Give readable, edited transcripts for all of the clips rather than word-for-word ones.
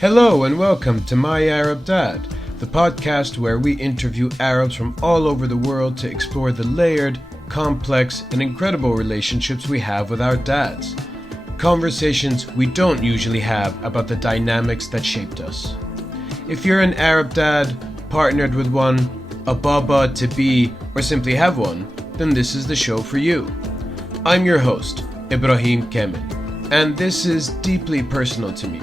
Hello and welcome to My Arab Dad, the podcast where we interview Arabs from all over the world to explore the layered, complex, and incredible relationships we have with our dads. Conversations we don't usually have about the dynamics that shaped us. If you're an Arab dad, partnered with one, a baba to be, or simply have one, then this is the show for you. I'm your host, Ibrahim Kamel, and this is deeply personal to me.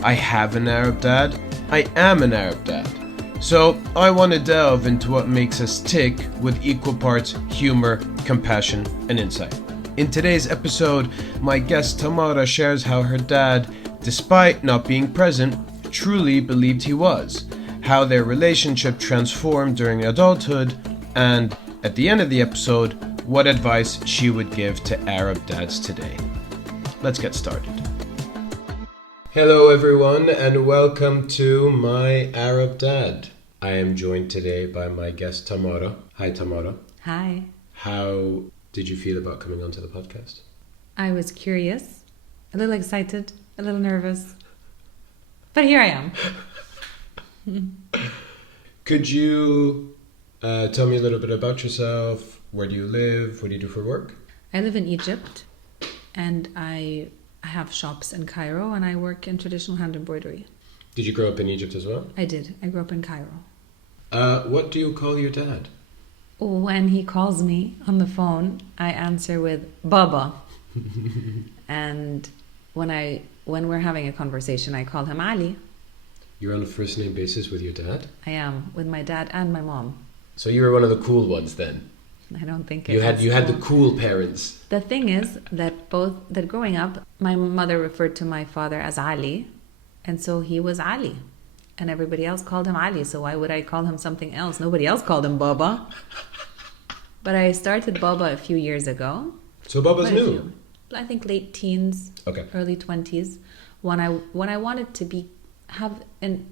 I have an Arab dad, I am an Arab dad. So I want to delve into what makes us tick with equal parts humor, compassion, and insight. In today's episode, my guest Tamara shares how her dad, despite not being present, truly believed he was, how their relationship transformed during adulthood, and, at the end of the episode, what advice she would give to Arab dads today. Let's get started. Hello everyone and welcome to My Arab Dad. I am joined today by my guest Tamara. Hi Tamara. Hi. How did you feel about coming onto the podcast? I was curious, a little excited, a little nervous, but here I am. Could you tell me a little bit about yourself? Where do you live? What do you do for work? I live in Egypt and I have shops in Cairo and I work in traditional hand embroidery. Did you grow up in Egypt as well? I did. I grew up in Cairo. What do you call your dad? When he calls me on the phone, I answer with Baba. And when we're having a conversation, I call him Ali. You're on a first name basis with your dad? I am, with my dad and my mom. So you were one of the cool ones then? I don't think you had the cool parents. The thing is that growing up, my mother referred to my father as Ali, and so he was Ali, and everybody else called him Ali. So why would I call him something else? Nobody else called him Baba. But I started Baba a few years ago. So Baba's new. I think late teens, okay, early 20s, when I wanted to have an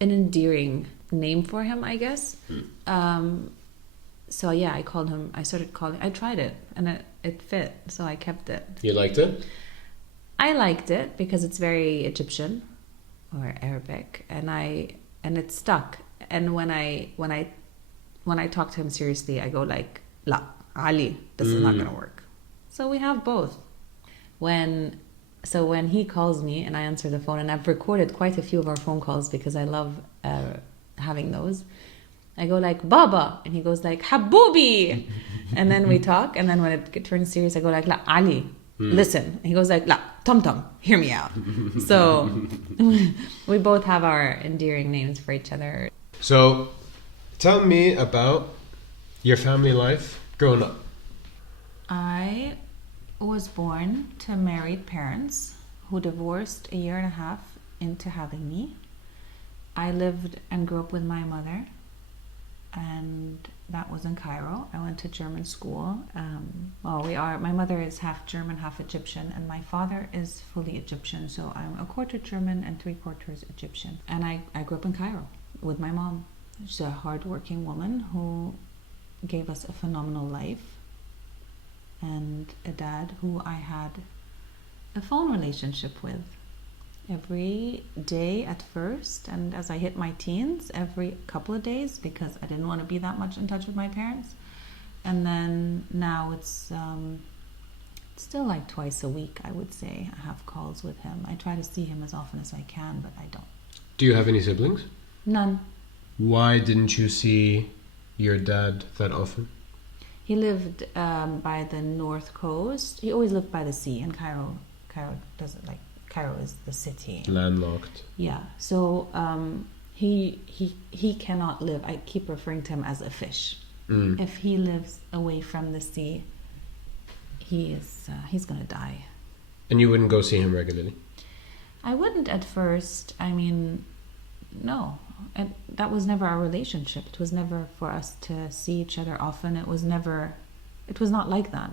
endearing name for him, I guess. So yeah, I tried it and it fit, so I kept it. You liked it? I liked it because it's very Egyptian or Arabic, and it stuck. And when I talk to him seriously, I go like, La, Ali, this is not gonna work. So we have both. When he calls me and I answer the phone, and I've recorded quite a few of our phone calls because I love having those, I go like, Baba, and he goes like, Habubi, and then we talk, and then when it turns serious, I go like, La, Ali, listen. And he goes like, La, Tom Tom, hear me out. So we both have our endearing names for each other. So tell me about your family life growing up. I was born to married parents who divorced a year and a half into having me. I lived and grew up with my mother, and that was in Cairo. I went to German school. My mother is half German, half Egyptian, and my father is fully Egyptian, so I'm a quarter German and 3/4 Egyptian. And I grew up in Cairo with my mom. She's a hardworking woman who gave us a phenomenal life, and a dad who I had a phone relationship with every day at first, and as I hit my teens, every couple of days, because I didn't want to be that much in touch with my parents. And then now it's still like twice a week, I would say. I have calls with him. I try to see him as often as I can, but I don't. Do you have any siblings? None. Why didn't you see your dad that often? He lived by the north coast. He always lived by the sea, and Cairo Cairo is the city. Landlocked. Yeah. So he cannot live. I keep referring to him as a fish. If he lives away from the sea, he's gonna die. And you wouldn't go see him regularly? I wouldn't at first. I mean, no. And that was never our relationship. It was never for us to see each other often. It was not like that.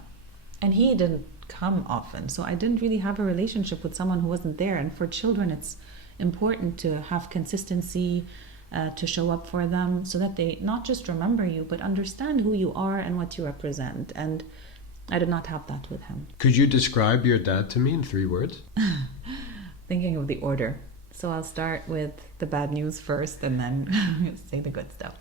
And he didn't come often, so I didn't really have a relationship with someone who wasn't there. And for children, it's important to have consistency, to show up for them, so that they not just remember you but understand who you are and what you represent. And I did not have that with him. Could you describe your dad to me in 3 words? Thinking of the order. So I'll start with the bad news first and then say the good stuff.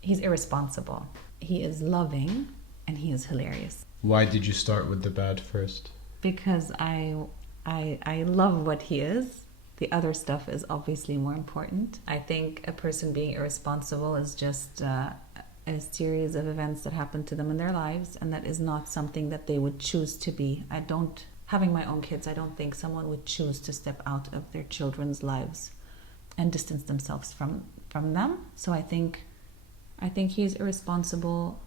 He's irresponsible. He is loving and he is hilarious. Why did you start with the bad first? Because I love what he is. The other stuff is obviously more important. I think a person being irresponsible is just a series of events that happen to them in their lives, and that is not something that they would choose to be. Having my own kids, I don't think someone would choose to step out of their children's lives and distance themselves from them. So I think he's irresponsible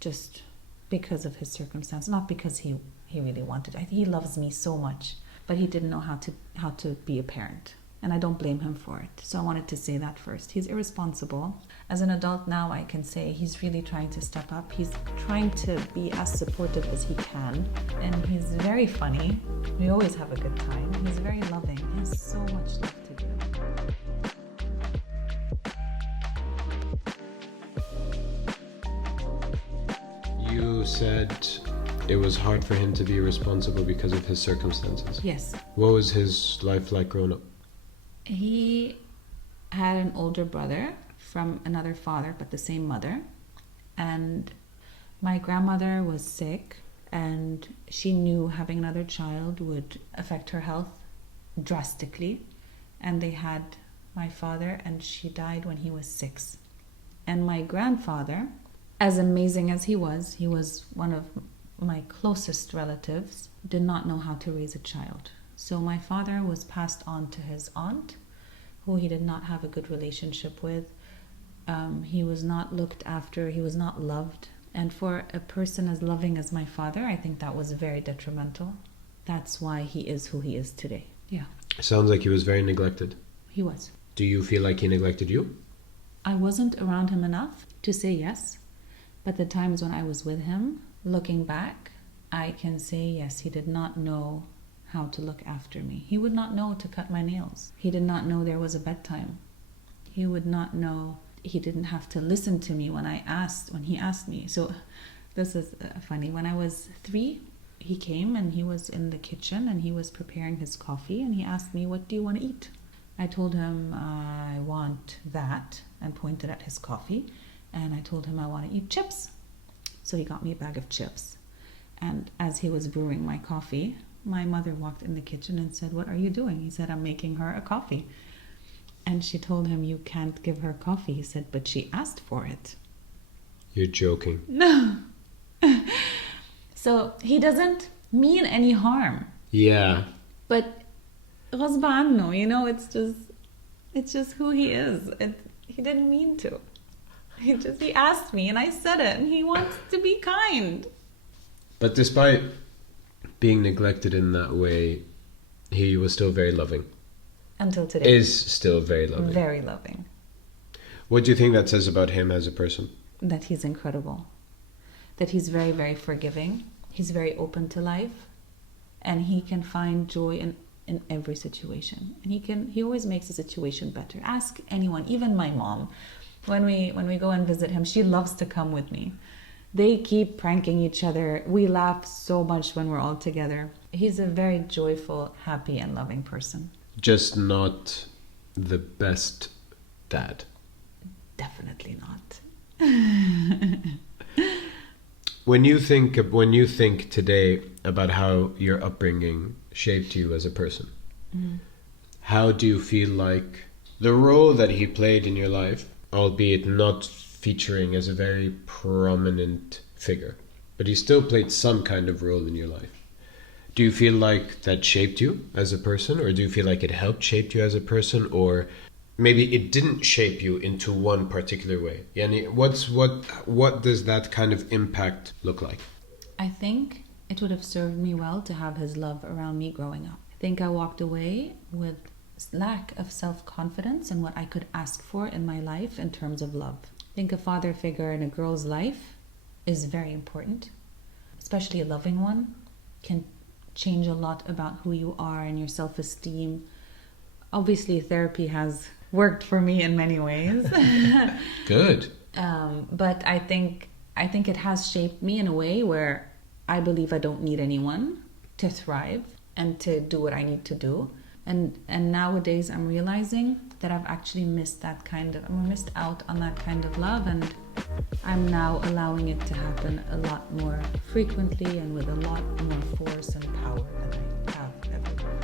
just because of his circumstance, not because he really wanted. I think he loves me so much, but he didn't know how to be a parent, and I don't blame him for it. So I wanted to say that first. He's irresponsible. As an adult now, I can say he's really trying to step up. He's trying to be as supportive as he can, and he's very funny. We always have a good time. He's very loving. He has so much love to give. You said it was hard for him to be responsible because of his circumstances. Yes. What was his life like growing up? He had an older brother from another father, but the same mother. And my grandmother was sick, and she knew having another child would affect her health drastically. And they had my father, and she died when he was 6. And my grandfather, as amazing as he was one of my closest relatives, did not know how to raise a child. So my father was passed on to his aunt, who he did not have a good relationship with. He was not looked after, he was not loved. And for a person as loving as my father, I think that was very detrimental. That's why he is who he is today. Yeah. Sounds like he was very neglected. He was. Do you feel like he neglected you? I wasn't around him enough to say yes, but the times when I was with him, looking back, I can say yes, he did not know how to look after me. He would not know to cut my nails. He did not know there was a bedtime. He would not know. He didn't have to listen to me when he asked me. So this is funny. When I was 3, he came and he was in the kitchen and he was preparing his coffee, and he asked me, "What do you want to eat?" I told him I want that, and pointed at his coffee, and I told him I want to eat chips. So he got me a bag of chips. And as he was brewing my coffee, my mother walked in the kitchen and said, "What are you doing?" He said, "I'm making her a coffee." And she told him, "You can't give her coffee." He said, "But she asked for it." You're joking. No. So he doesn't mean any harm. Yeah. But غصب عنه, it's just who he is. He didn't mean to. He asked me and I said it, and he wants to be kind. But despite being neglected in that way, he was still very loving. Until today. Is still very loving. Very loving. What do you think that says about him as a person? That he's incredible. That he's very, very forgiving. He's very open to life. And he can find joy in every situation. And he always makes a situation better. Ask anyone, even my mom. When we go and visit him, she loves to come with me. They keep pranking each other. We laugh so much when we're all together. He's a very joyful, happy, and loving person. Just not the best dad. Definitely not. When you think today about how your upbringing shaped you as a person, how do you feel like the role that he played in your life, albeit not featuring as a very prominent figure, but he still played some kind of role in your life? Do you feel like that shaped you as a person, or do you feel like it helped shape you as a person, or maybe it didn't shape you into one particular way? Yani, what does that kind of impact look like? I think it would have served me well to have his love around me growing up. I think I walked away with lack of self-confidence in what I could ask for in my life in terms of love. I think a father figure in a girl's life is very important, especially a loving one. Can change a lot about who you are and your self-esteem. Obviously, therapy has worked for me in many ways. Good. But I think it has shaped me in a way where I believe I don't need anyone to thrive and to do what I need to do. And nowadays I'm realizing that I've actually missed out on that kind of love, and I'm now allowing it to happen a lot more frequently and with a lot more force and power than I have ever before.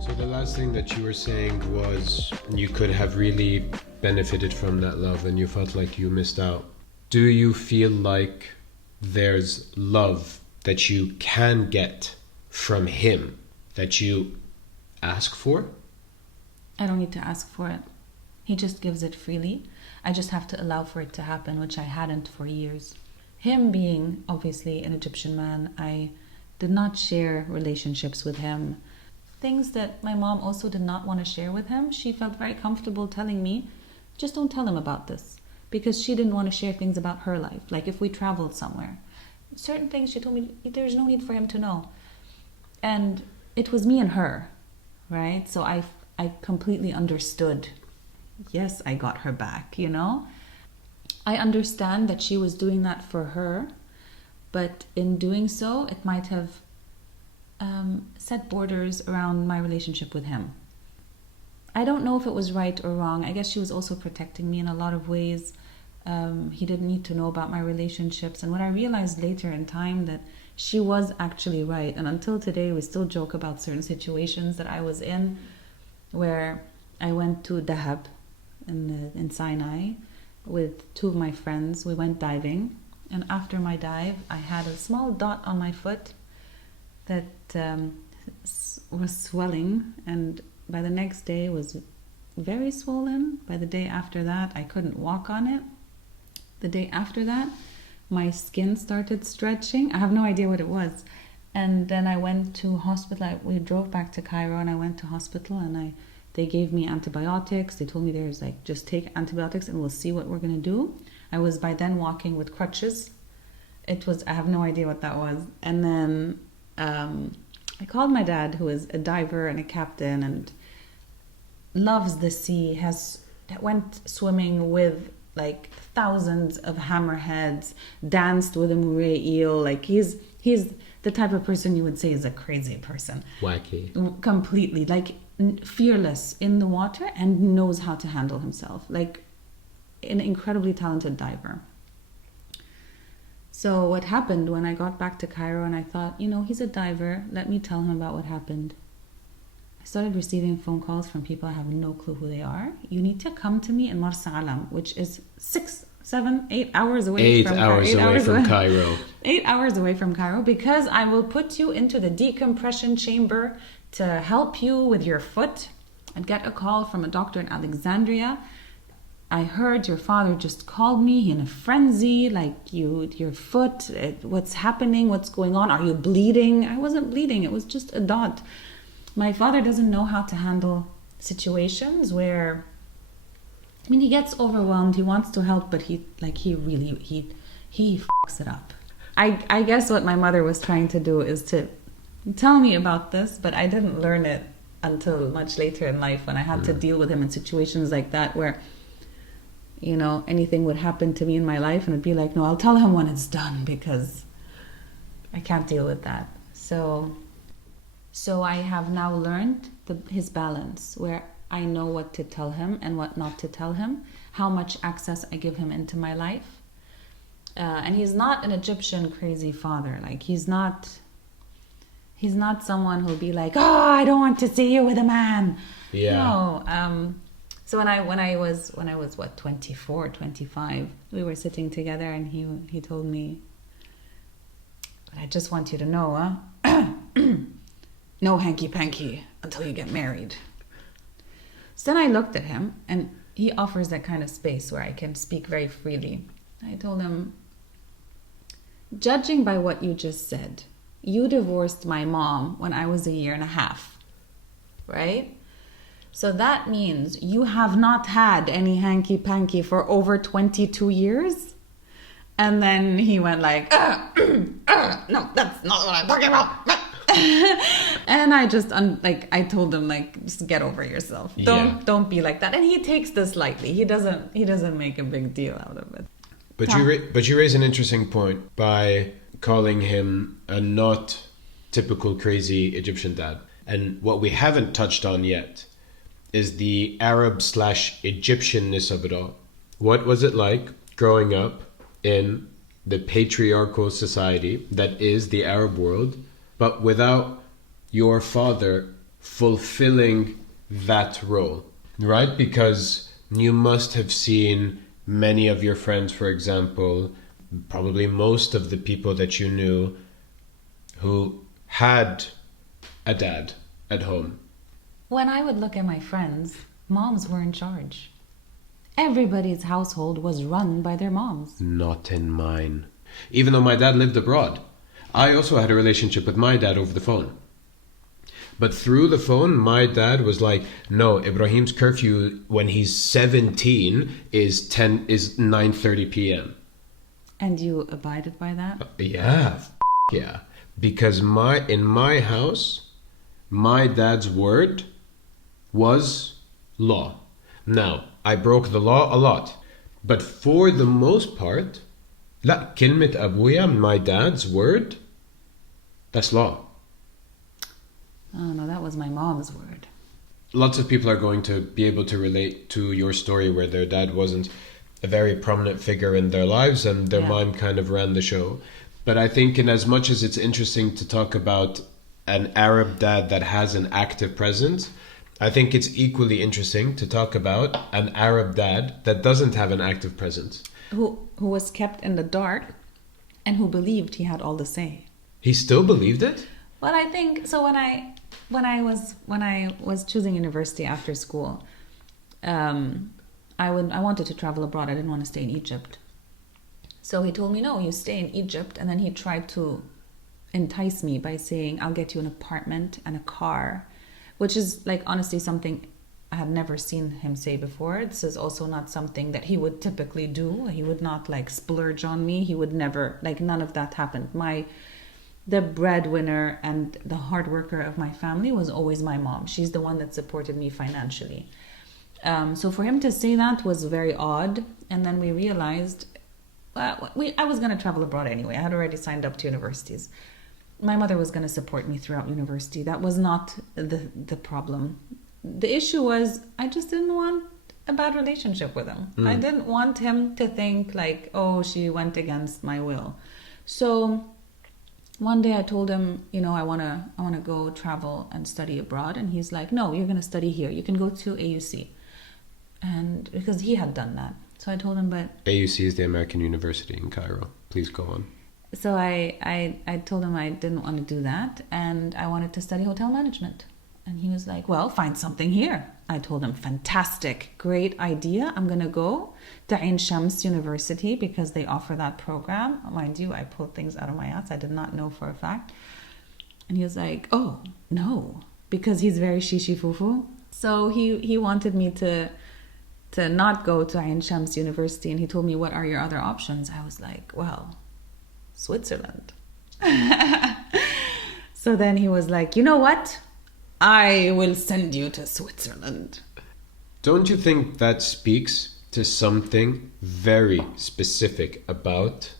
So the last thing that you were saying was you could have really benefited from that love and you felt like you missed out. Do you feel like there's love that you can get from him that you ask for? I don't need to ask for it. He just gives it freely. I just have to allow for it to happen, which I hadn't for years. Him being obviously an Egyptian man, I did not share relationships with him. Things that my mom also did not want to share with him. She felt very comfortable telling me, just don't tell him about this. Because she didn't want to share things about her life. Like if we traveled somewhere. Certain things she told me, there's no need for him to know. And it was me and her, right? So I completely understood. Yes, I got her back, you know? I understand that she was doing that for her. But in doing so, it might have set borders around my relationship with him. I don't know if it was right or wrong. I guess she was also protecting me in a lot of ways. He didn't need to know about my relationships. And when I realized later in time that she was actually right, and until today we still joke about certain situations that I was in, where I went to Dahab in Sinai with two of my friends. We went diving, and after my dive I had a small dot on my foot that was swelling, and by the next day was very swollen. By the day after that, I couldn't walk on it. The day after that, my skin started stretching. I have no idea what it was. And then I went to hospital. We drove back to Cairo, and I went to hospital, and they gave me antibiotics. They told me there's like, just take antibiotics and we'll see what we're going to do. I was by then walking with crutches. I have no idea what that was. And then I called my dad, who is a diver and a captain and loves the sea, went swimming with like thousands of hammerheads, danced with a moray eel. Like he's the type of person you would say is a crazy person. Wacky. Completely. Like fearless in the water and knows how to handle himself. Like an incredibly talented diver. So what happened when I got back to Cairo and I thought, he's a diver, let me tell him about what happened. I started receiving phone calls from people I have no clue who they are. You need to come to me in Marsa Alam, which is 6, 7, 8 hours away from Cairo. 8 hours away from Cairo, because I will put you into the decompression chamber to help you with your foot. I'd get a call from a doctor in Alexandria. I heard your father just called me in a frenzy, like your foot, what's happening, what's going on, are you bleeding? I wasn't bleeding, it was just a dot. My father doesn't know how to handle situations where, he gets overwhelmed, he wants to help, but he fucks it up. I guess what my mother was trying to do is to tell me about this, but I didn't learn it until much later in life when I had to deal with him in situations like that where anything would happen to me in my life and it'd be like, no, I'll tell him when it's done because I can't deal with that. So I have now learned his balance, where I know what to tell him and what not to tell him, how much access I give him into my life. And he's not an Egyptian crazy father. Like he's not someone who'll be like, oh, I don't want to see you with a man. Yeah. No. So when I was 24, 25, we were sitting together and he told me, but I just want you to know, no hanky-panky until you get married. So then I looked at him, and he offers that kind of space where I can speak very freely. I told him, judging by what you just said, you divorced my mom when I was 1.5 years, right? So that means you have not had any hanky-panky for over 22 years? And then he went like, no, that's not what I'm talking about. And I just, I told him, just get over yourself. Don't be like that. And he takes this lightly. He doesn't make a big deal out of it. But you raise an interesting point by calling him a not typical crazy Egyptian dad. And what we haven't touched on yet is the Arab/Egyptianness of it all. What was it like growing up in the patriarchal society that is the Arab world, but without your father fulfilling that role, right? Because you must have seen many of your friends, for example, probably most of the people that you knew who had a dad at home. When I would look at my friends, moms were in charge. Everybody's household was run by their moms. Not in mine. Even though my dad lived abroad, I also had a relationship with my dad over the phone. But through the phone, my dad was like, no, Ibrahim's curfew when he's 17 is 9:30 p.m. And you abided by that? Yeah, yeah. Because in my house, my dad's word was law. Now, I broke the law a lot. But for the most part, لا, كلمة أبويا, my dad's word, that's law. Oh no, that was my mom's word. Lots of people are going to be able to relate to your story where their dad wasn't a very prominent figure in their lives and their mom kind of ran the show. But I think in as much as it's interesting to talk about an Arab dad that has an active presence, I think it's equally interesting to talk about an Arab dad that doesn't have an active presence. Who was kept in the dark and who believed he had all the say. He still believed it? Well, I think so. When I was choosing university after school, I wanted to travel abroad. I didn't want to stay in Egypt. So he told me, no, you stay in Egypt. And then he tried to entice me by saying, I'll get you an apartment and a car, which is like honestly something I had never seen him say before. This is also not something that he would typically do. He would not like splurge on me. He would never, like none of that happened. The breadwinner and the hard worker of my family was always my mom. She's the one that supported me financially. So for him to say that was very odd. And then we realized I was going to travel abroad anyway. I had already signed up to universities. My mother was going to support me throughout university. That was not the problem. The issue was I just didn't want a bad relationship with him. I didn't want him to think like, oh, she went against my will. So one day I told him, I want to go travel and study abroad. And he's like, no, you're going to study here. You can go to AUC. And because he had done that. So I told him, but AUC is the American University in Cairo. Please go on. So I told him I didn't want to do that. And I wanted to study hotel management. And he was like, well, find something here. I told him, fantastic, great idea. I'm going to go to Ain Shams University because they offer that program. Mind you, I pulled things out of my ass. I did not know for a fact. And he was like, oh, no, because he's very shishi fufu. So he wanted me to not go to Ain Shams University. And he told me, what are your other options? I was like, well, Switzerland. So then he was like, you know what? I will send you to Switzerland. Don't you think that speaks to something very specific about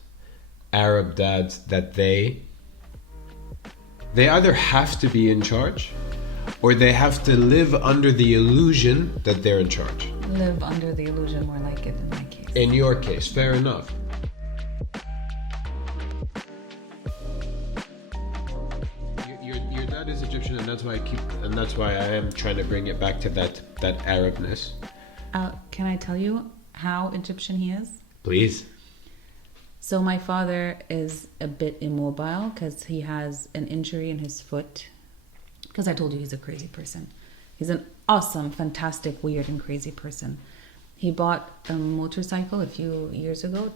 Arab dads, that they either have to be in charge or they have to live under the illusion that they're in charge? Live under the illusion, more like it in my case. In your case, fair enough. Your dad is Egyptian, and that's why I am trying to bring it back to that Arabness. Can I tell you how Egyptian he is? Please. So my father is a bit immobile because he has an injury in his foot. Because I told you he's a crazy person. He's an awesome, fantastic, weird, and crazy person. He bought a motorcycle a few years ago,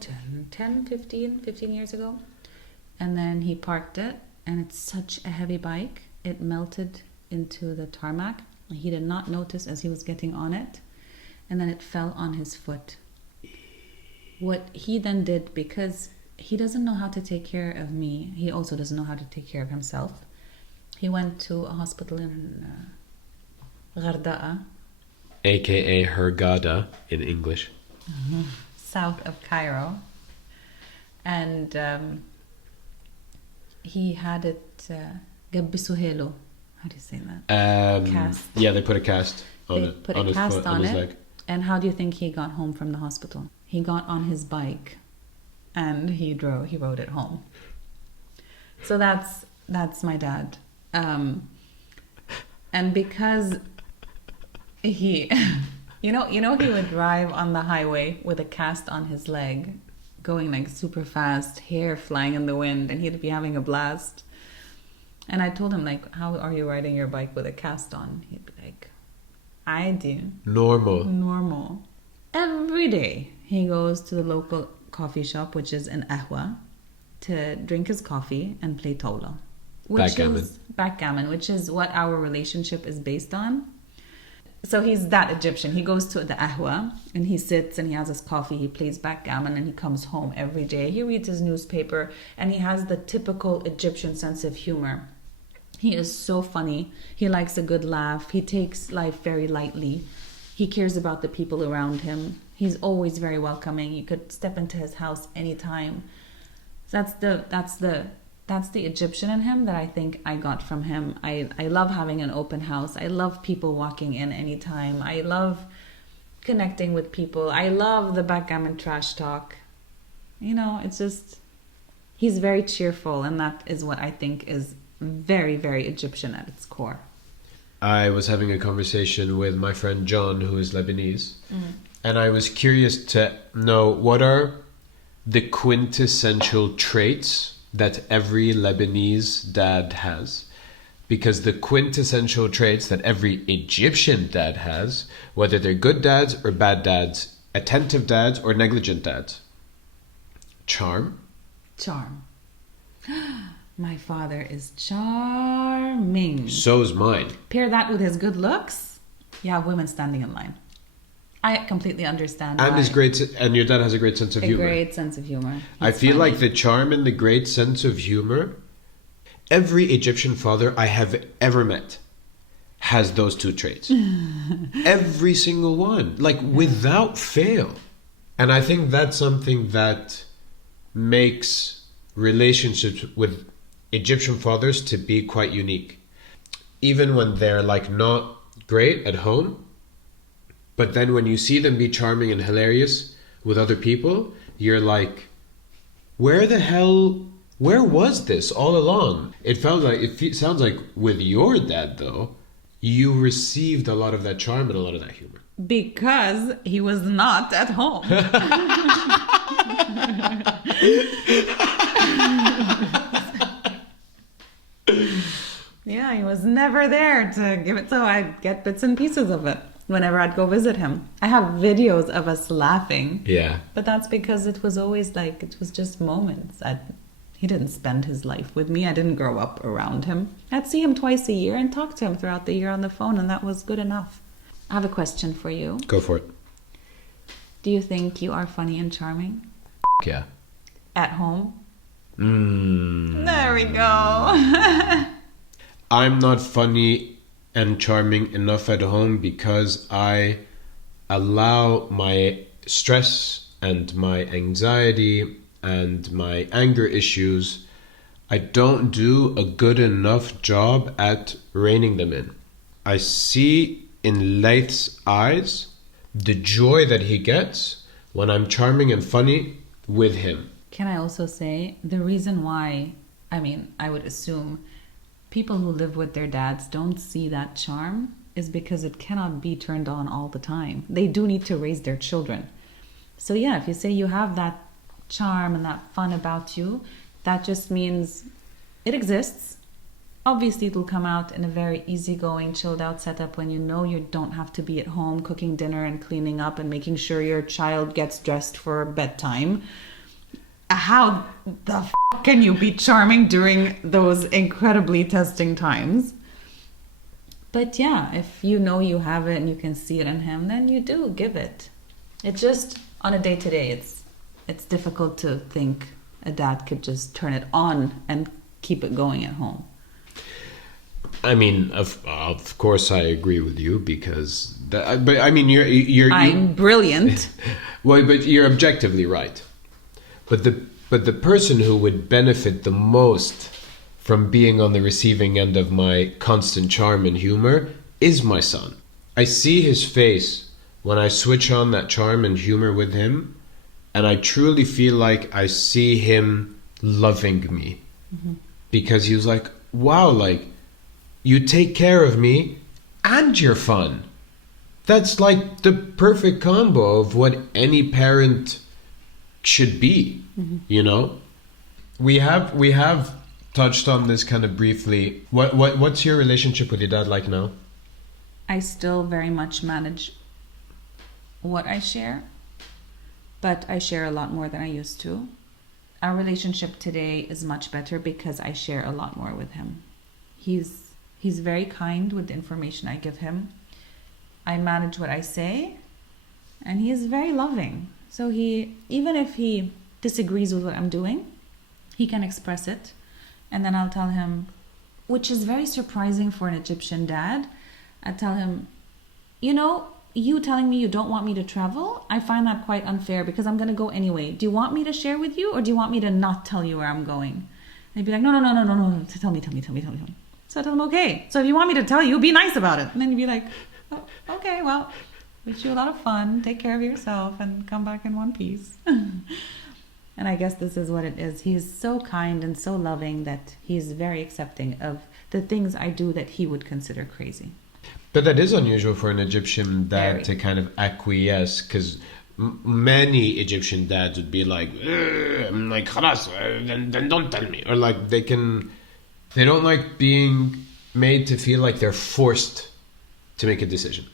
15 years ago. And then he parked it. And it's such a heavy bike. It melted into the tarmac. He did not notice as he was getting on it. And then it fell on his foot. What he then did, because he doesn't know how to take care of me, he also doesn't know how to take care of himself. He went to a hospital in Gharda'a. AKA Hurghada in English. South of Cairo. And he had it gabbisuhelo. How do you say that? Cast. Yeah, they put a cast on They it. put on a his cast foot, on his it. leg. And how do you think he got home from the hospital? He got on his bike and he rode it home. So that's my dad. And because he you know he would drive on the highway with a cast on his leg, going like super fast, hair flying in the wind, and he'd be having a blast. And I told him, like, how are you riding your bike with a cast on? He'd be like, I do. Normal. Every day he goes to the local coffee shop, which is an ahwa, to drink his coffee and play tawla. Backgammon, which is what our relationship is based on. So he's that Egyptian. He goes to the ahwa and he sits and he has his coffee, he plays backgammon, and he comes home every day. He reads his newspaper and he has the typical Egyptian sense of humor. He is so funny. He likes a good laugh. He takes life very lightly. He cares about the people around him. He's always very welcoming. You could step into his house anytime. That's the Egyptian in him that I think I got from him. I love having an open house. I love people walking in anytime. I love connecting with people. I love the backgammon trash talk. It's just, he's very cheerful, and that is what I think is very, very Egyptian at its core. I was having a conversation with my friend John, who is Lebanese, and I was curious to know what are the quintessential traits that every Lebanese dad has. Because the quintessential traits that every Egyptian dad has, whether they're good dads or bad dads, attentive dads or negligent dads. Charm. My father is charming. So's mine. Pair that with his good looks, you have women standing in line. I completely understand. And and your dad has a great sense of humor. A great sense of humor. I feel like the charm and the great sense of humor, every Egyptian father I have ever met has those two traits. Every single one, like without fail. And I think that's something that makes relationships with Egyptian fathers to be quite unique. Even when they're like not great at home, but then when you see them be charming and hilarious with other people, you're like, where was this all along? It sounds like with your dad though, you received a lot of that charm and a lot of that humor. Because he was not at home. Yeah, he was never there to give it, so I'd get bits and pieces of it whenever I'd go visit him. I have videos of us laughing. Yeah. But that's because it was always like, it was just moments. He didn't spend his life with me. I didn't grow up around him. I'd see him twice a year and talk to him throughout the year on the phone, and that was good enough. I have a question for you. Go for it. Do you think you are funny and charming? Yeah. At home? There we go. I'm not funny and charming enough at home because I allow my stress and my anxiety and my anger issues, I don't do a good enough job at reining them in. I see in Laith's eyes the joy that he gets when I'm charming and funny with him. Can I also say the reason why, I would assume people who live with their dads don't see that charm is because it cannot be turned on all the time. They do need to raise their children. So yeah, if you say you have that charm and that fun about you, that just means it exists. Obviously, it will come out in a very easygoing, chilled out setup when you know you don't have to be at home cooking dinner and cleaning up and making sure your child gets dressed for bedtime. How the f*** can you be charming during those incredibly testing times? But yeah, if you know you have it and you can see it in him, then you do give it. It's just on a day-to-day, it's difficult to think a dad could just turn it on and keep it going at home. Of course I agree with you because I'm brilliant. Well, but you're objectively right. But the person who would benefit the most from being on the receiving end of my constant charm and humor is my son. I see his face when I switch on that charm and humor with him, and I truly feel like I see him loving me. Because he was like, wow, like, you take care of me and you're fun. That's like the perfect combo of what any parent should be, you know? We have touched on this kind of briefly. What's your relationship with your dad like now? I still very much manage what I share, but I share a lot more than I used to. Our relationship today is much better because I share a lot more with him. He's very kind with the information I give him. I manage what I say, and he is very loving. So he, even if he disagrees with what I'm doing, he can express it. And then I'll tell him, which is very surprising for an Egyptian dad. I tell him, you know, you telling me you don't want me to travel, I find that quite unfair because I'm going to go anyway. Do you want me to share with you, or do you want me to not tell you where I'm going? And he'd be like, no. Tell me. So I tell him, okay. So if you want me to tell you, be nice about it. And then he'd be like, oh, okay, well, wish you a lot of fun. Take care of yourself and come back in one piece. And I guess this is what it is. He's so kind and so loving that he's very accepting of the things I do that he would consider crazy. But that is unusual for an Egyptian dad to kind of acquiesce, because many Egyptian dads would be like, I'm like, khalas, then don't tell me. Or like they don't like being made to feel like they're forced to make a decision.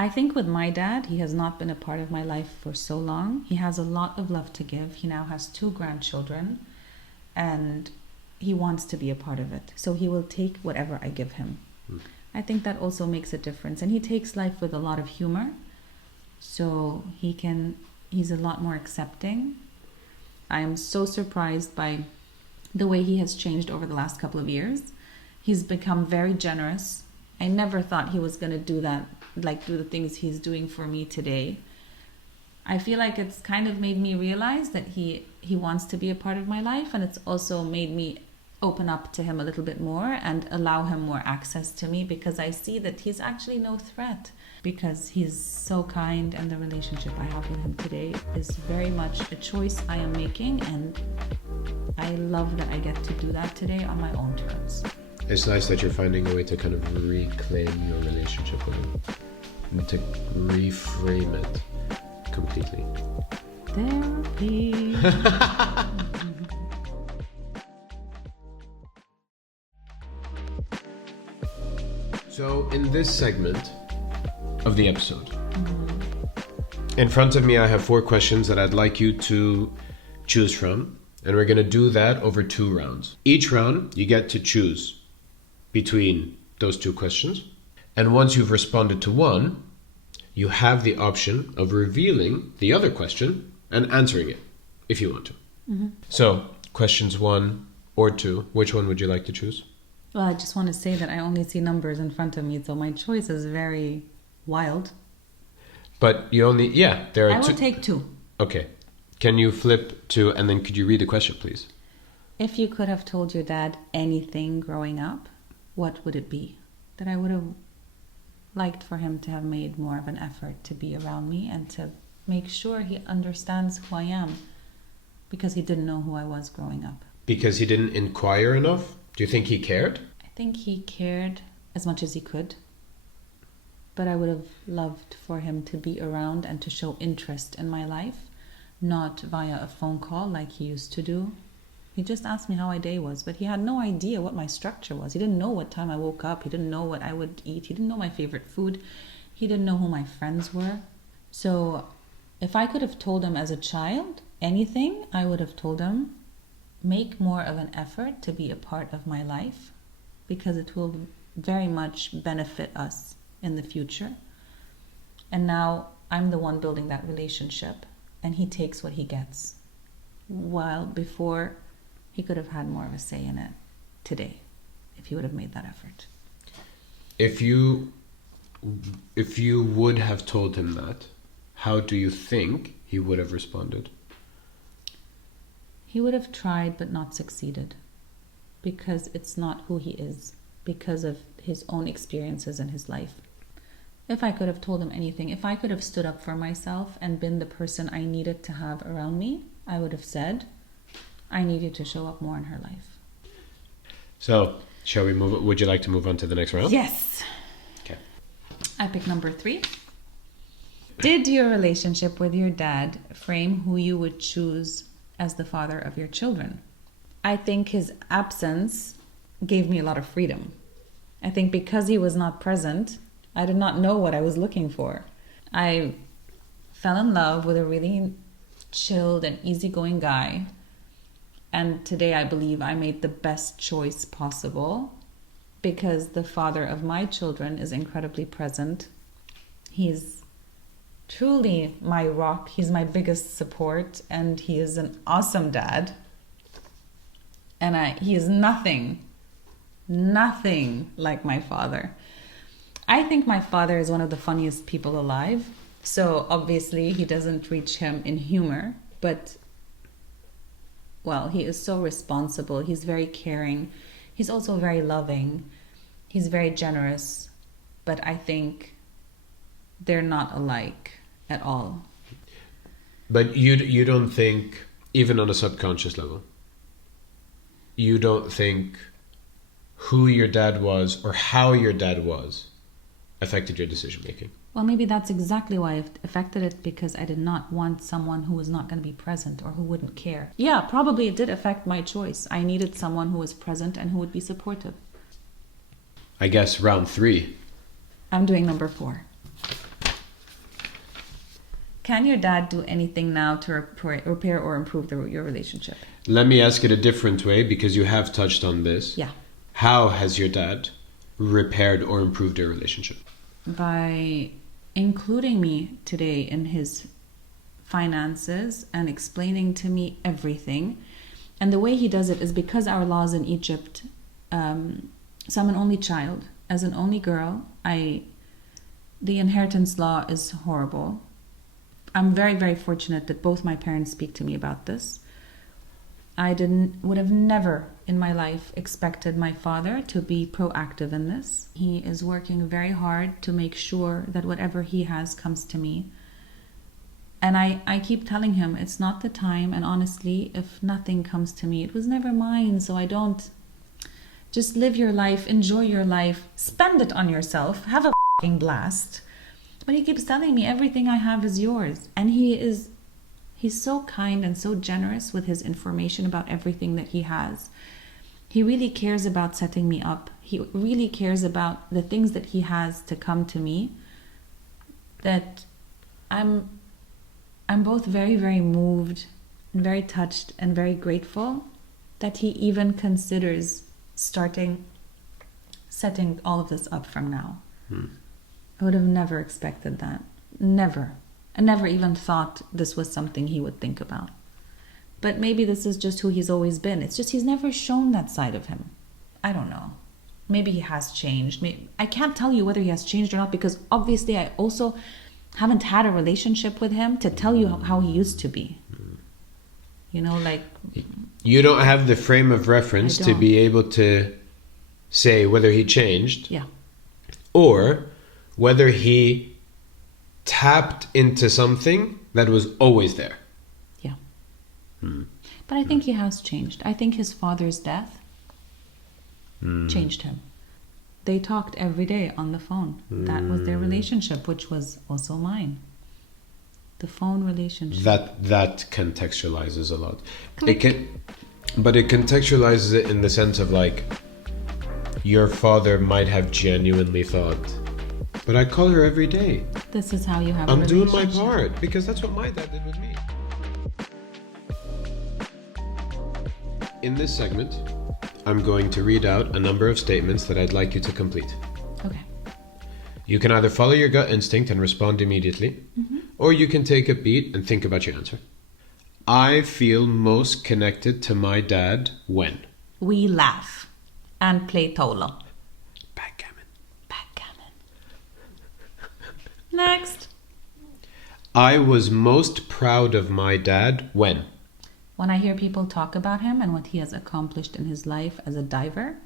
I think with my dad, he has not been a part of my life for so long. He has a lot of love to give. He now has 2 grandchildren, and he wants to be a part of it. So he will take whatever I give him. I think that also makes a difference. And he takes life with a lot of humor. So he's a lot more accepting. I am so surprised by the way he has changed over the last couple of years. He's become very generous. I never thought he was going to do that, like do the things he's doing for me today. I feel like it's kind of made me realize that he wants to be a part of my life, and it's also made me open up to him a little bit more and allow him more access to me, because I see that he's actually no threat, because he's so kind, and the relationship I have with him today is very much a choice I am making, and I love that I get to do that today on my own terms. It's nice that you're finding a way to kind of reclaim your relationship with him and to reframe it completely. Therapy. So in this segment of the episode, in front of me I have 4 questions that I'd like you to choose from, and we're going to do that over 2 rounds. Each round you get to choose between those 2 questions, and once you've responded to one, you have the option of revealing the other question and answering it if you want to. So questions 1 or 2, which one would you like to choose? Well, I just want to say that I only see numbers in front of me, so my choice is very wild. But you only, there are 2. I will take 2. Okay. Can you flip to, and then could you read the question, please? If you could have told your dad anything growing up, what would it be? That I would have liked for him to have made more of an effort to be around me and to make sure he understands who I am, because he didn't know who I was growing up. Because he didn't inquire enough? Do you think he cared? I think he cared as much as he could, but I would have loved for him to be around and to show interest in my life, not via a phone call like he used to do. He just asked me how my day was, but he had no idea what my structure was. He didn't know what time I woke up. He didn't know what I would eat. He didn't know my favorite food. He didn't know who my friends were. So if I could have told him as a child anything, I would have told him, make more of an effort to be a part of my life, because it will very much benefit us in the future. And now I'm the one building that relationship, and he takes what he gets. While before, he could have had more of a say in it today, if he would have made that effort. If you would have told him that, how do you think he would have responded? He would have tried but not succeeded. because it's not who he is, because of his own experiences in his life. If I could have told him anything, if I could have stood up for myself and been the person I needed to have around me, I would have said, I need you to show up more in her life. So, shall we move? Would you like to move on to the next round? Yes. Okay. I pick number 3. Did your relationship with your dad frame who you would choose as the father of your children? I think his absence gave me a lot of freedom. I think because he was not present, I did not know what I was looking for. I fell in love with a really chilled and easygoing guy. And today I believe I made the best choice possible because the father of my children is incredibly present. He's truly my rock. He's my biggest support, and he is an awesome dad. And he is nothing like my father. I think my father is one of the funniest people alive. So obviously he doesn't reach him in humor, but well, he is so responsible. He's very caring. He's also very loving. He's very generous. But I think they're not alike at all. But you don't think, even on a subconscious level, you don't think who your dad was or how your dad was affected your decision making? Well, maybe that's exactly why it affected it, because I did not want someone who was not going to be present or who wouldn't care. Yeah, probably it did affect my choice. I needed someone who was present and who would be supportive. I guess round 3. I'm doing number 4. Can your dad do anything now to repair or improve your relationship? Let me ask it a different way, because you have touched on this. Yeah. How has your dad repaired or improved your relationship? By including me today in his finances and explaining to me everything. And the way he does it is because our laws in Egypt, so I'm an only child. As an only girl, the inheritance law is horrible. I'm very, very fortunate that both my parents speak to me about this. I would have never in my life expected my father to be proactive in this. He is working very hard to make sure that whatever he has comes to me. And I keep telling him it's not the time, and honestly, if nothing comes to me, it was never mine, so I don't. Just live your life, enjoy your life, spend it on yourself, have a f***ing blast. But he keeps telling me everything I have is yours. And he's so kind and so generous with his information about everything that he has. He really cares about setting me up. He really cares about the things that he has to come to me. That I'm both very, very moved and very touched and very grateful that he even considers setting all of this up from now. I would have never expected that. Never. I never even thought this was something he would think about. But maybe this is just who he's always been. It's just he's never shown that side of him. I don't know. Maybe he has changed. I can't tell you whether he has changed or not, because obviously I also haven't had a relationship with him to tell you how he used to be. You know, like... You don't have the frame of reference to be able to say whether he changed. Yeah. Or whether he tapped into something that was always there. Yeah. But I think he has changed. I think his father's death changed him. They talked every day on the phone. That was their relationship, which was also mine. The phone relationship. That contextualizes a lot. But it contextualizes it in the sense of like, your father might have genuinely thought, but I call her every day. This is how you have I'm a doing relationship. my part, because that's what my dad did with me. In this segment, I'm going to read out a number of statements that I'd like you to complete. Okay. You can either follow your gut instinct and respond immediately, or you can take a beat and think about your answer. I feel most connected to my dad when? We laugh and play Tola. Backgammon. Next. I was most proud of my dad when? When I hear people talk about him and what he has accomplished in his life as a diver,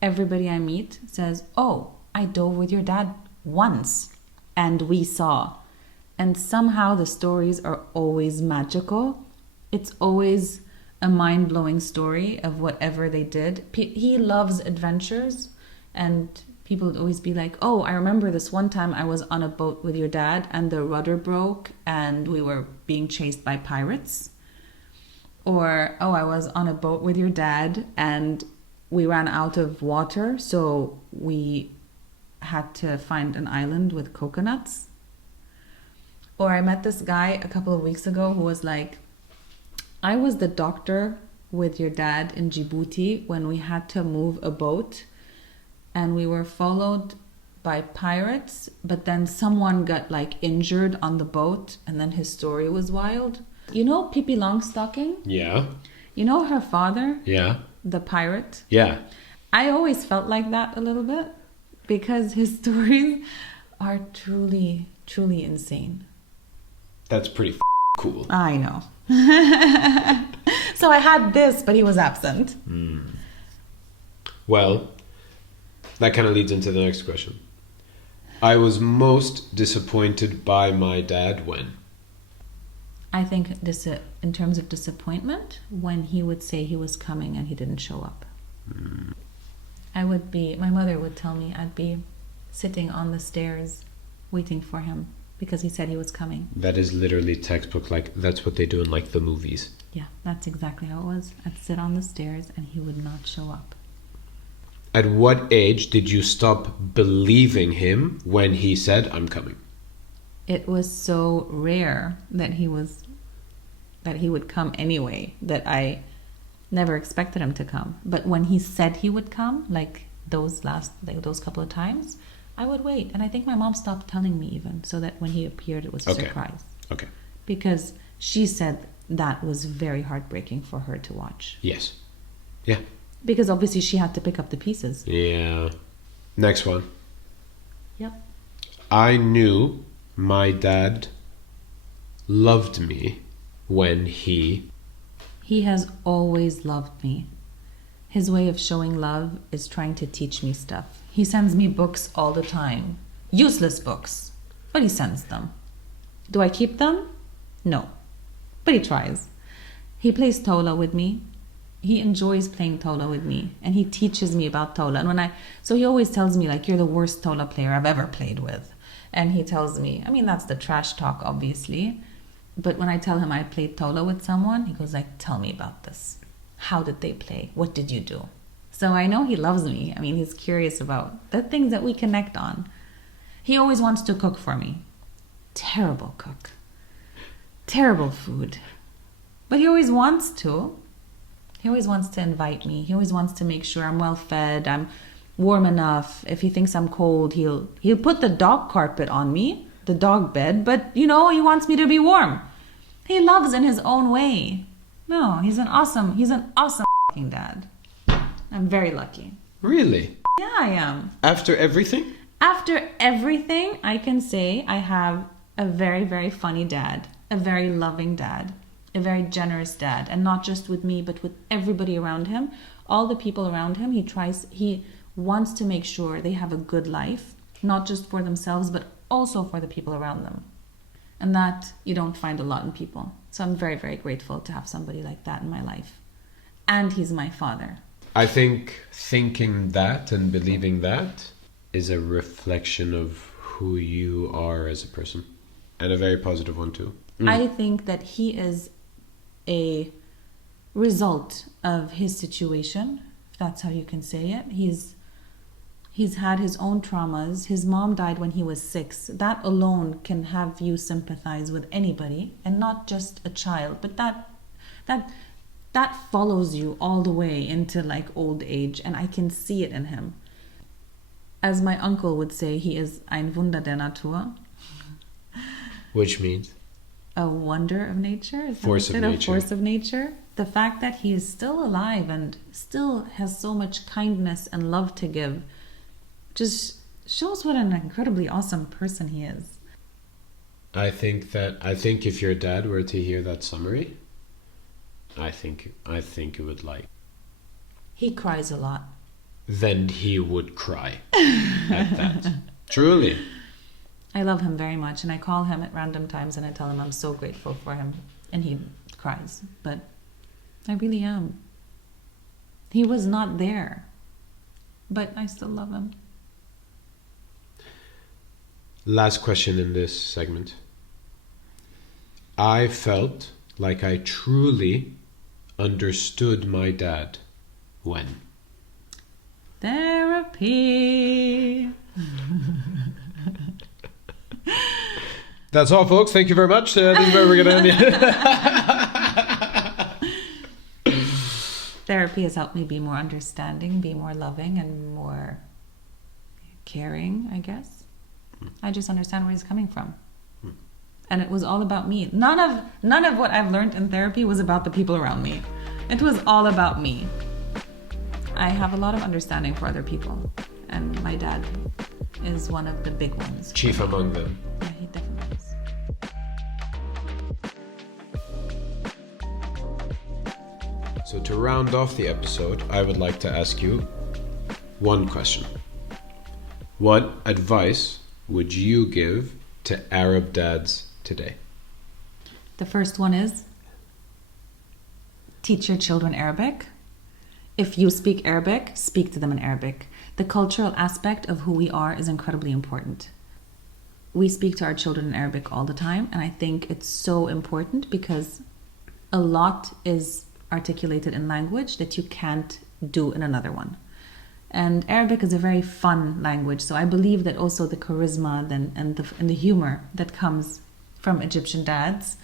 everybody I meet says, oh, I dove with your dad once and we saw. And somehow the stories are always magical. It's always a mind-blowing story of whatever they did. He loves adventures, and people would always be like, oh, I remember this one time I was on a boat with your dad and the rudder broke and we were being chased by pirates. Or, oh, I was on a boat with your dad and we ran out of water, so we had to find an island with coconuts. Or I met this guy a couple of weeks ago who was like, I was the doctor with your dad in Djibouti when we had to move a boat and we were followed by pirates, but then someone got like injured on the boat and then his story was wild. You know Pippi Longstocking? Yeah. You know her father? Yeah. The pirate? Yeah. I always felt like that a little bit because his stories are truly, truly insane. That's pretty cool. I know. So I had this, but he was absent. Well, that kind of leads into the next question. I was most disappointed by my dad when? I think this, in terms of disappointment, when he would say he was coming and he didn't show up. My mother would tell me I'd be sitting on the stairs waiting for him because he said he was coming. That is literally textbook, like that's what they do in like the movies. Yeah, that's exactly how it was. I'd sit on the stairs and he would not show up. At what age did you stop believing him when he said, I'm coming? It was so rare that he would come anyway that I never expected him to come. But when he said he would come, like those couple of times, I would wait. And I think my mom stopped telling me even, so that when he appeared, it was a surprise. Okay. Because she said that was very heartbreaking for her to watch. Yes. Yeah. Because obviously she had to pick up the pieces. Yeah. Next one. Yep. I knew my dad loved me when he has always loved me. His way of showing love is trying to teach me stuff. He sends me books all the time. Useless books. But he sends them. Do I keep them? No. But he tries. He plays Tola with me. He enjoys playing Tola with me. And he teaches me about Tola. And so he always tells me, like, you're the worst Tola player I've ever played with. And he tells me, I mean, that's the trash talk, obviously. But when I tell him I played Tola with someone, he goes like, tell me about this. How did they play? What did you do? So I know he loves me. I mean, he's curious about the things that we connect on. He always wants to cook for me. Terrible cook. Terrible food. But he always wants to. He always wants to invite me. He always wants to make sure I'm well fed, I'm warm enough. If he thinks I'm cold, he'll put the dog carpet on me, the dog bed, but he wants me to be warm. He loves in his own way. No, he's an awesome fucking dad. I'm very lucky. Really? Yeah, I am. After everything? After everything, I can say I have a very, very funny dad, a very loving dad, a very generous dad, and not just with me, but with everybody around him. All the people around him, he wants to make sure they have a good life, not just for themselves, but also for the people around them. And that you don't find a lot in people. So I'm very, very grateful to have somebody like that in my life. And he's my father. I think thinking that and believing that is a reflection of who you are as a person. And a very positive one too. I think that he is a result of his situation, if that's how you can say it. He's had his own traumas. His mom died when he was 6. That alone can have you sympathize with anybody, and not just a child. But that follows you all the way into like old age, and I can see it in him. As my uncle would say, he is ein Wunder der Natur. Which means? A wonder of nature. Is force of nature. A force of nature. The fact that he is still alive and still has so much kindness and love to give just shows what an incredibly awesome person he is. I think if your dad were to hear that summary, I think you would like. He cries a lot. Then he would cry at that. Truly. I love him very much, and I call him at random times and I tell him I'm so grateful for him, and he cries, but I really am. He was not there, but I still love him. Last question in this segment. I felt like I truly understood my dad when? Therapy. That's all, folks. Thank you very much. This is where we're going to end it. Therapy has helped me be more understanding, be more loving, and more caring, I guess. I just understand where he's coming from. And it was all about me. None of what I've learned in therapy was about the people around me. It was all about me. I have a lot of understanding for other people, and my dad is one of the big ones. Chief among them. Yeah, he definitely is. So to round off the episode, I would like to ask you one question. What advice would you give to Arab dads today? The first one is teach your children Arabic. If you speak Arabic, speak to them in Arabic. The cultural aspect of who we are is incredibly important. We speak to our children in Arabic all the time, and I think it's so important because a lot is articulated in language that you can't do in another one. And Arabic is a very fun language, so I believe that also the charisma and the humor that comes from Egyptian dads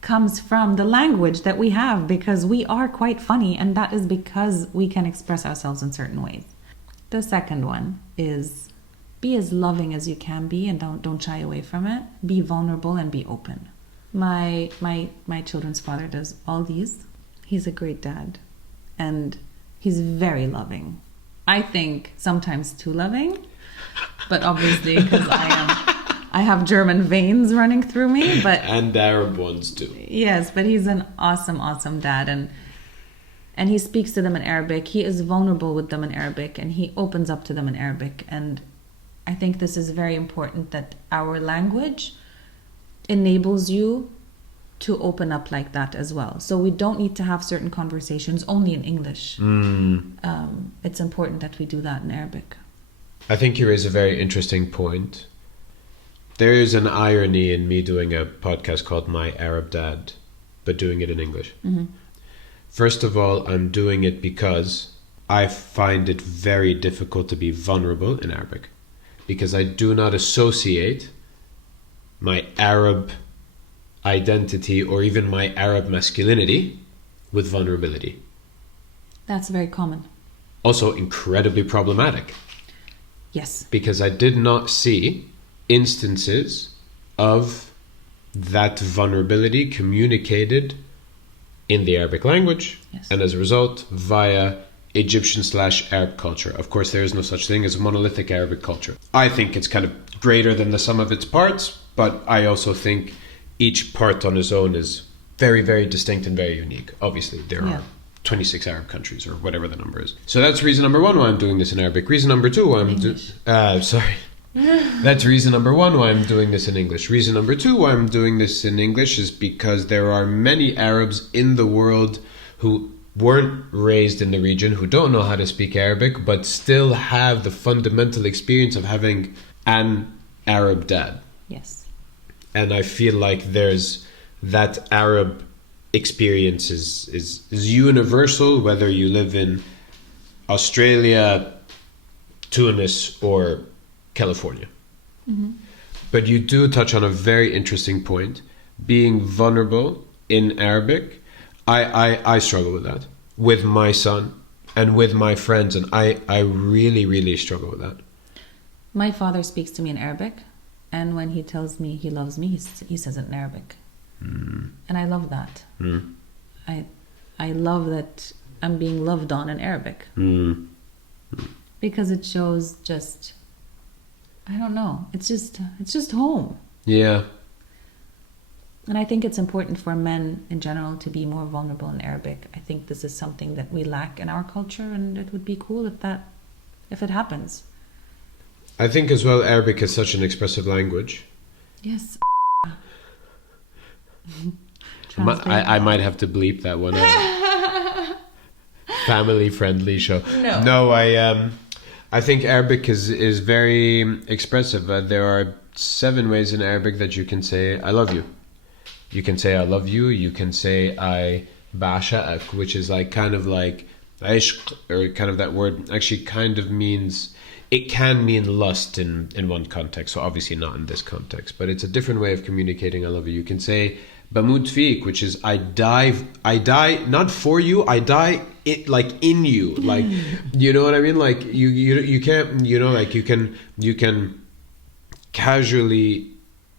comes from the language that we have, because we are quite funny, and that is because we can express ourselves in certain ways. The second one is be as loving as you can be, and don't shy away from it. Be vulnerable and be open. My children's father does all these. He's a great dad, and he's very loving. I think sometimes too loving, but obviously because I have German veins running through me, but and Arab ones too. Yes, but he's an awesome dad, and he speaks to them in Arabic. He is vulnerable with them in Arabic, and he opens up to them in Arabic. And I think this is very important, that our language enables you to open up like that as well. So we don't need to have certain conversations only in English. It's important that we do that in Arabic. I think you raise a very interesting point. There is an irony in me doing a podcast called My Arab Dad, but doing it in English. Mm-hmm. First of all, I'm doing it because I find it very difficult to be vulnerable in Arabic, because I do not associate my Arab identity or even my Arab masculinity with vulnerability. That's very common. Also incredibly problematic. Yes. Because I did not see instances of that vulnerability communicated in the Arabic language, yes, and as a result via Egyptian/Arab culture. Of course, there is no such thing as a monolithic Arabic culture. I think it's kind of greater than the sum of its parts, but I also think each part on its own is very, very distinct and very unique. Obviously, there are 26 Arab countries, or whatever the number is. So that's reason number one why I'm doing this in Arabic. Reason number two why That's reason number one why I'm doing this in English. Reason number two why I'm doing this in English is because there are many Arabs in the world who weren't raised in the region, who don't know how to speak Arabic, but still have the fundamental experience of having an Arab dad. Yes. And I feel like there's that Arab experience is universal, whether you live in Australia, Tunis, or California. Mm-hmm. But you do touch on a very interesting point. Being vulnerable in Arabic, I struggle with that. With my son and with my friends, and I really, really struggle with that. My father speaks to me in Arabic, and when he tells me he loves me, he says it in Arabic. And I love that. I love that I'm being loved on in Arabic. Because it shows just, I don't know, it's just home. Yeah. And I think it's important for men in general to be more vulnerable in Arabic. I think this is something that we lack in our culture, and it would be cool if it happens. I think as well Arabic is such an expressive language. Yes. I might have to bleep that one out. Family friendly show. No, I think Arabic is very expressive. There are 7 ways in Arabic that you can say I love you. You can say I love you. You can say I ba'sha'ak, which is like kind of like ishq, or kind of that word actually kind of means, it can mean lust in one context. So obviously not in this context, but it's a different way of communicating I love you. You can say bamut fiik, which is I die not for you, I die like in you, like, you know what I mean, like you can't, you know, like you can casually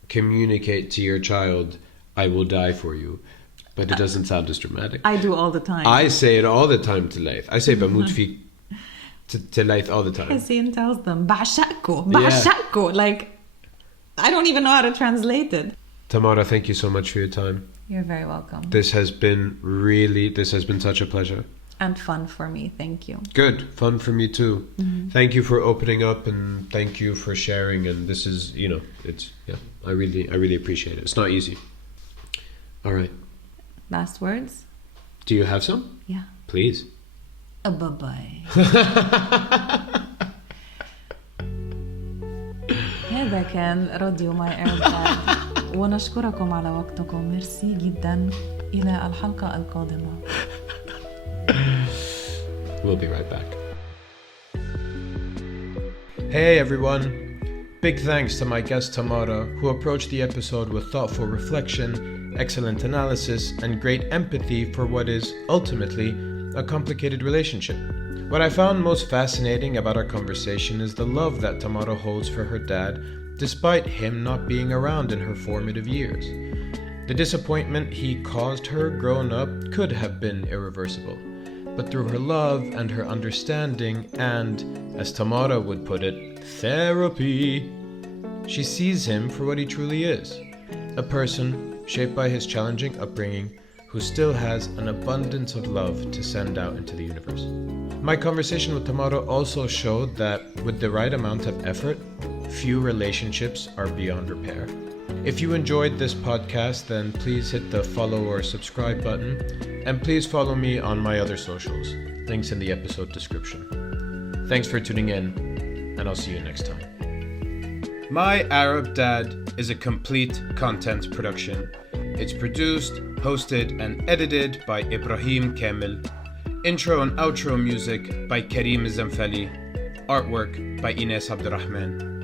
communicate to your child I will die for you, but it doesn't sound as dramatic. I do all the time. I say it all the time to Laith. I say bamut fiik to Laith all the time. Hussein tells them ba'sha'ku, like I don't even know how to translate it. Tamara, thank you so much for your time. You're very welcome. This has been such a pleasure. And fun for me, thank you. Good, fun for me too. Thank you for opening up, and thank you for sharing. And this is, you know, it's, yeah, I really appreciate it. It's not easy. All right. Last words? Do you have some? Yeah. Please. Bye-bye. هذا كان راديو ماي ايرباد ونشكركم على وقتكم. ميرسي جدا. إلى الحلقة القادمة. We'll be right back. Hey everyone. Big thanks to my guest Tamara, who approached the episode with thoughtful reflection, excellent analysis, and great empathy for what is, ultimately, a complicated relationship. What I found most fascinating about our conversation is the love that Tamara holds for her dad, despite him not being around in her formative years. The disappointment he caused her growing up could have been irreversible, but through her love and her understanding and, as Tamara would put it, therapy, she sees him for what he truly is, a person shaped by his challenging upbringing who still has an abundance of love to send out into the universe. My conversation with Tamara also showed that with the right amount of effort, few relationships are beyond repair. If you enjoyed this podcast, then please hit the follow or subscribe button, and please follow me on my other socials, links in the episode description. Thanks for tuning in, and I'll see you next time. My Arab Dad is a complete content production. It's produced, hosted, and edited by Ibrahim Kamel. Intro and outro music by Karim Zamfali. Artwork by Enas Rahman.